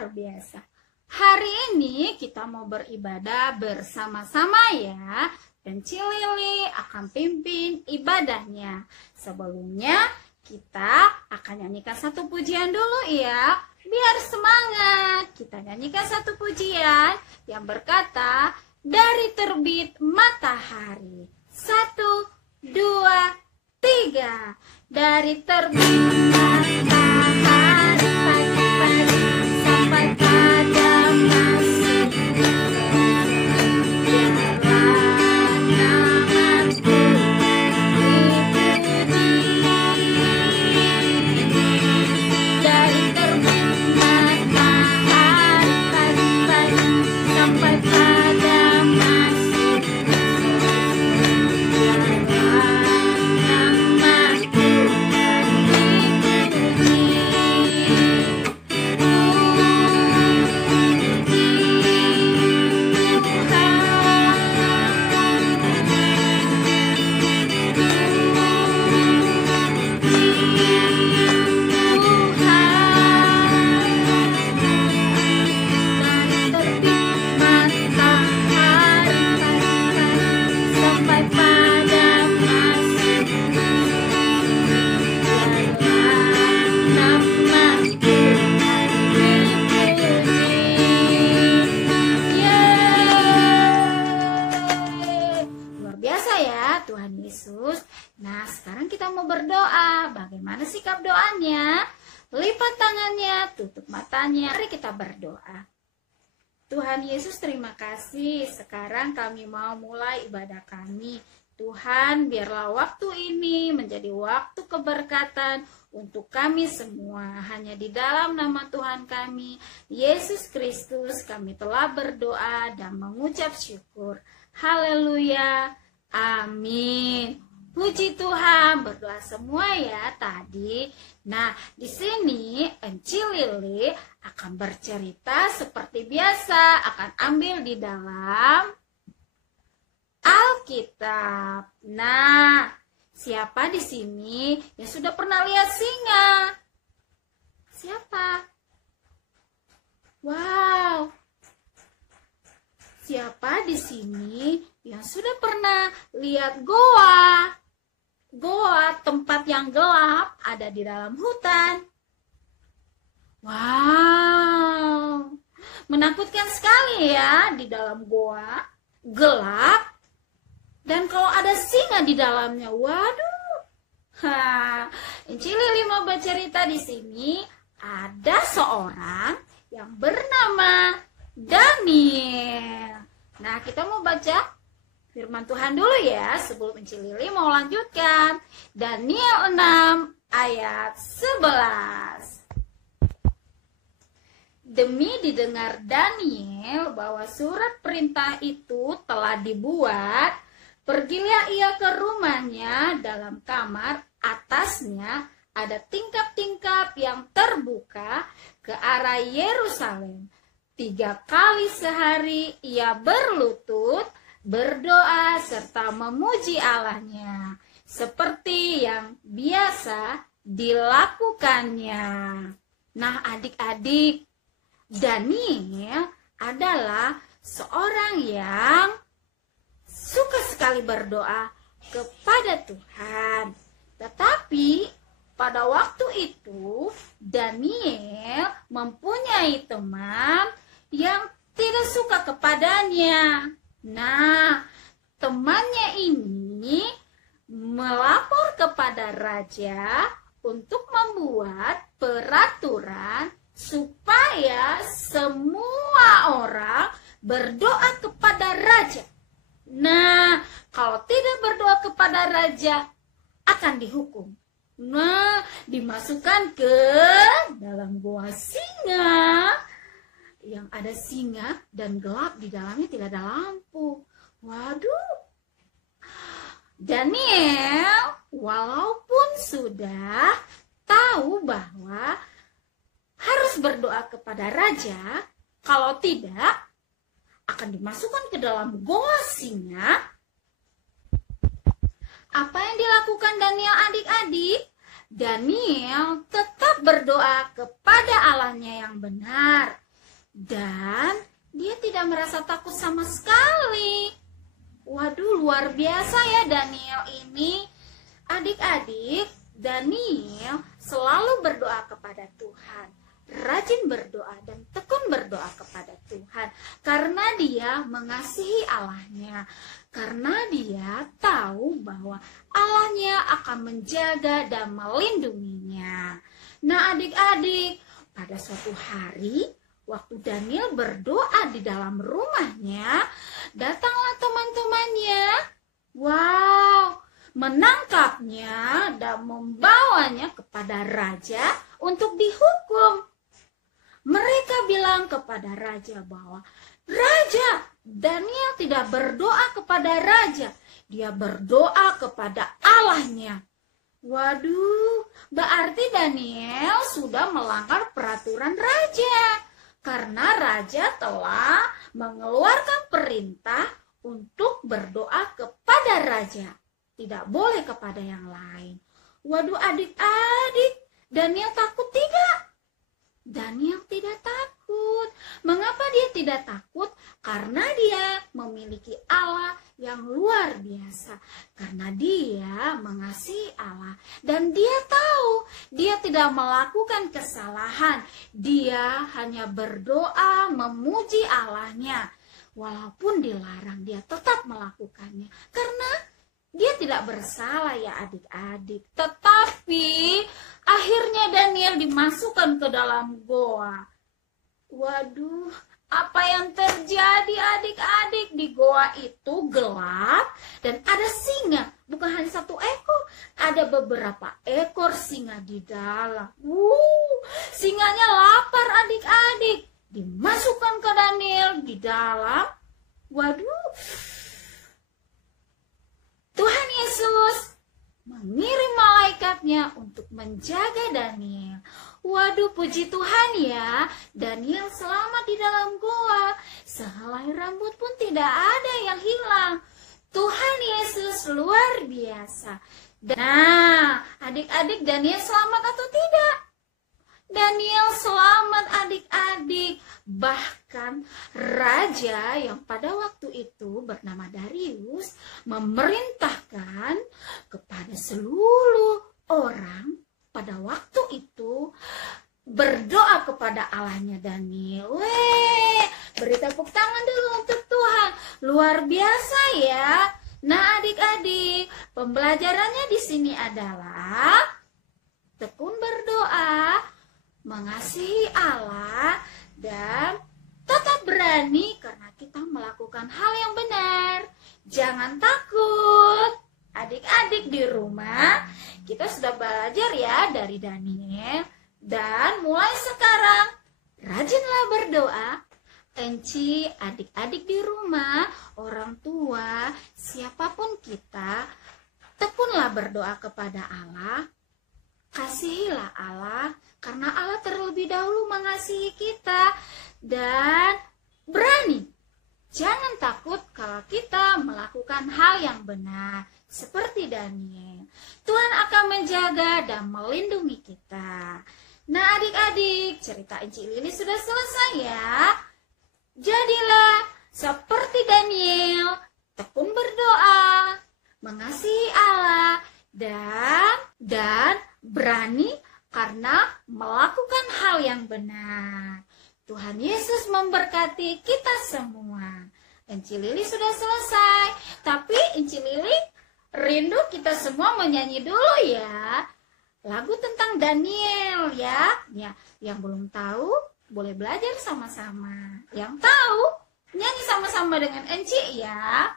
luar biasa. Hari ini kita mau beribadah bersama-sama ya. Dan Cilili akan pimpin ibadahnya. Sebelumnya kita akan nyanyikan satu pujian dulu ya. Biar semangat. Kita nyanyikan satu pujian yang berkata, dari terbit matahari. 1, 2, 3. Dari terbit matahari pagi-pagi sampai pada masuk. Nah, sekarang kita mau berdoa. Bagaimana sikap doanya? Lipat tangannya, tutup matanya. Mari kita berdoa. Tuhan Yesus, terima kasih. Sekarang kami mau mulai ibadah kami. Tuhan, biarlah waktu ini menjadi waktu keberkatan untuk kami semua. Hanya di dalam nama Tuhan kami, Yesus Kristus, kami telah berdoa dan mengucap syukur. Haleluya. Amin. Puji Tuhan, berdoa semua ya tadi. Nah, di sini Cilili akan bercerita seperti biasa, akan ambil di dalam Alkitab. Nah, siapa di sini yang sudah pernah lihat singa? Siapa? Wow. Siapa di sini yang sudah pernah lihat goa? Goa, tempat yang gelap, ada di dalam hutan. Wow, menakutkan sekali ya di dalam goa, gelap. Dan kalau ada singa di dalamnya, waduh. Cilili mau bercerita di sini, ada seorang yang bernama Daniel. Nah, kita mau baca firman Tuhan dulu ya, sebelum Cilili mau lanjutkan. Daniel 6 ayat 11. Demi didengar Daniel bahwa surat perintah itu telah dibuat, pergilah ia ke rumahnya. Dalam kamar atasnya ada tingkap-tingkap yang terbuka ke arah Yerusalem. 3 kali sehari ia berlutut, berdoa serta memuji Allahnya seperti yang biasa dilakukannya. Nah, adik-adik, Daniel adalah seorang yang suka sekali berdoa kepada Tuhan. Tetapi pada waktu itu Daniel mempunyai teman yang tidak suka kepadanya. Nah, temannya ini melapor kepada raja untuk membuat peraturan supaya semua orang berdoa kepada raja. Nah, kalau tidak berdoa kepada raja akan dihukum. Nah, dimasukkan ke dalam goa singa. Yang ada singa dan gelap, di dalamnya tidak ada lampu. Waduh. Daniel walaupun sudah tahu bahwa harus berdoa kepada raja, kalau tidak akan dimasukkan ke dalam goa singa. Apa yang dilakukan Daniel adik-adik? Daniel tetap berdoa kepada Allahnya yang benar. dan dia tidak merasa takut sama sekali. Waduh, luar biasa ya Daniel ini. Adik-adik, Daniel selalu berdoa kepada Tuhan, rajin berdoa dan tekun berdoa kepada Tuhan, karena dia mengasihi Allahnya, karena dia tahu bahwa Allahnya akan menjaga dan melindunginya. Nah adik-adik, pada suatu hari waktu Daniel berdoa di dalam rumahnya, datanglah teman-temannya. Wow, menangkapnya dan membawanya kepada raja untuk dihukum. Mereka bilang kepada raja bahwa, "Raja, Daniel tidak berdoa kepada raja, dia berdoa kepada Allahnya." Waduh, berarti Daniel sudah melanggar peraturan raja, karena raja telah mengeluarkan perintah untuk berdoa kepada raja, tidak boleh kepada yang lain. Waduh adik-adik, Daniel takut tidak? Daniel tidak takut. Mengapa dia tidak takut? Karena dia memiliki Allah yang luar biasa. Karena dia mengasihi Allah. Dan dia tahu dia tidak melakukan kesalahan. Dia hanya berdoa memuji Allahnya. Walaupun dilarang, dia tetap melakukannya. Karena dia tidak bersalah ya adik-adik. Tetapi akhirnya Daniel dimasukkan ke dalam goa. Waduh, apa yang terjadi adik-adik? Di goa itu gelap dan ada singa. Bukan hanya satu ekor, ada beberapa ekor singa di dalam. Singanya lapar adik-adik. Dimasukkan ke Daniel di dalam. Waduh, Tuhan Yesus mengirim malaikatnya untuk menjaga Daniel. Waduh, puji Tuhan ya, Daniel selamat di dalam goa. Sehelai rambut pun tidak ada yang hilang. Tuhan Yesus luar biasa. Nah, adik-adik, Daniel selamat atau tidak? Daniel selamat adik-adik. Bahkan raja yang pada waktu itu bernama Darius memerintahkan kepada seluruh orang pada waktu itu berdoa kepada Allahnya Daniel. Beri tepuk tangan dulu untuk Tuhan. Luar biasa ya. Nah adik-adik, pembelajarannya di sini adalah tekun berdoa, mengasihi Allah, dan tetap berani karena kita melakukan hal yang benar. Jangan takut. Adik-adik di rumah, kita sudah belajar ya dari Daniel. Dan mulai sekarang, rajinlah berdoa. Enci, adik-adik di rumah, orang tua, siapapun kita, tekunlah berdoa kepada Allah. Kasihilah Allah, karena Allah terlebih dahulu mengasihi kita. Dan berani, jangan takut kalau kita melakukan hal yang benar. Seperti Daniel, Tuhan akan menjaga dan melindungi kita. Nah adik-adik, cerita Enci Lili sudah selesai ya. Jadilah seperti Daniel, tekun berdoa, mengasihi Allah, dan berani karena melakukan hal yang benar. Tuhan Yesus memberkati kita semua. Enci Lili sudah selesai, tapi Enci Lili rindu kita semua menyanyi dulu ya lagu tentang Daniel ya. Yang belum tahu boleh belajar sama-sama. Yang tahu nyanyi sama-sama dengan Enci ya.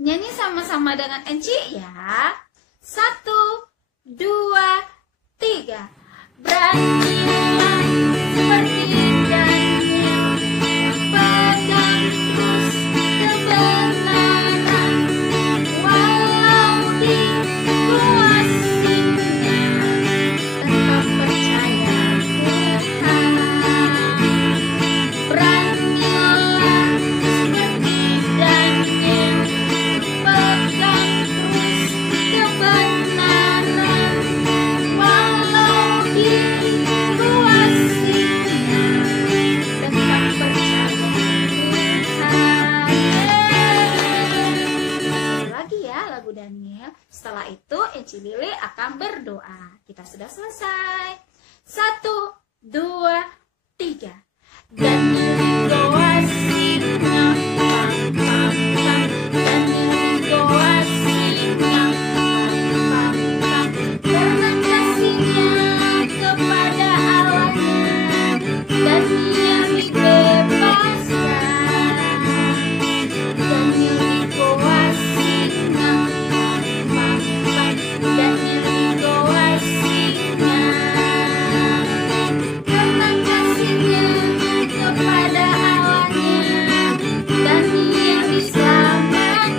Nyanyi sama-sama dengan Enci ya. 1, 2, 3. Beranilah seperti Daniel, pegang terus kebenaran, walau situasinya, tetap percaya Tuhan. Beranilah seperti Daniel, pegang terus kebenaran, walau situasinya, lagu Daniel. Setelah itu Enci Lili akan berdoa. Kita sudah selesai. 1, 2, 3. Daniel doa singa, pam pam pam. Daniel doa singa, pam pam pam. Karena kasihnya kepada Allahnya, Daniel dibebaskan. Daniel doa singa, pam pam. Daniel doa singa. Karena kasihnya kepada Allahnya, Daniel diselamatkan.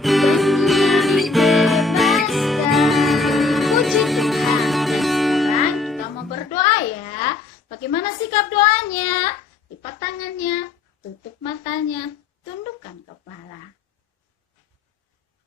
Daniel dibebaskan. Puji Tuhan. Dan sekarang kita mau berdoa ya. Bagaimana sikap doanya? Lipat tangannya, tutup matanya, tundukkan kepala.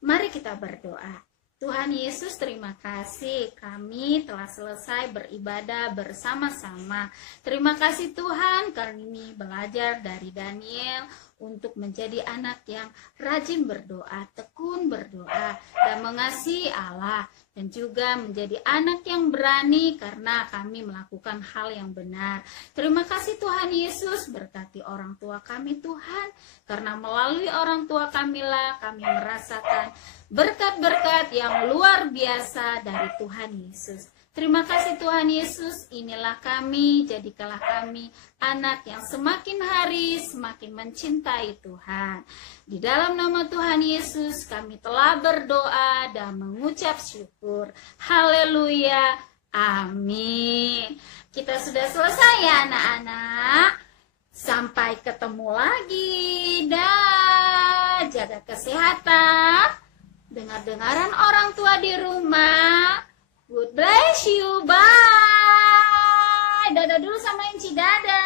Mari kita berdoa. Tuhan Yesus, terima kasih kami telah selesai beribadah bersama-sama. Terima kasih Tuhan, kami belajar dari Daniel untuk menjadi anak yang rajin berdoa, tekun berdoa, dan mengasihi Allah. Dan juga menjadi anak yang berani karena kami melakukan hal yang benar. Terima kasih Tuhan Yesus, berkati orang tua kami Tuhan. Karena melalui orang tua kamilah kami merasakan berkat-berkat yang luar biasa dari Tuhan Yesus. Terima kasih Tuhan Yesus, inilah kami, jadikanlah kami anak yang semakin hari semakin mencintai Tuhan. Di dalam nama Tuhan Yesus kami telah berdoa dan mengucap syukur. Haleluya, amin. Kita sudah selesai ya anak-anak. Sampai ketemu lagi. Dah, jaga kesehatan. Dengar-dengaran orang tua di rumah. God bless you. Bye. Dadah dulu sama Enci. Dadah.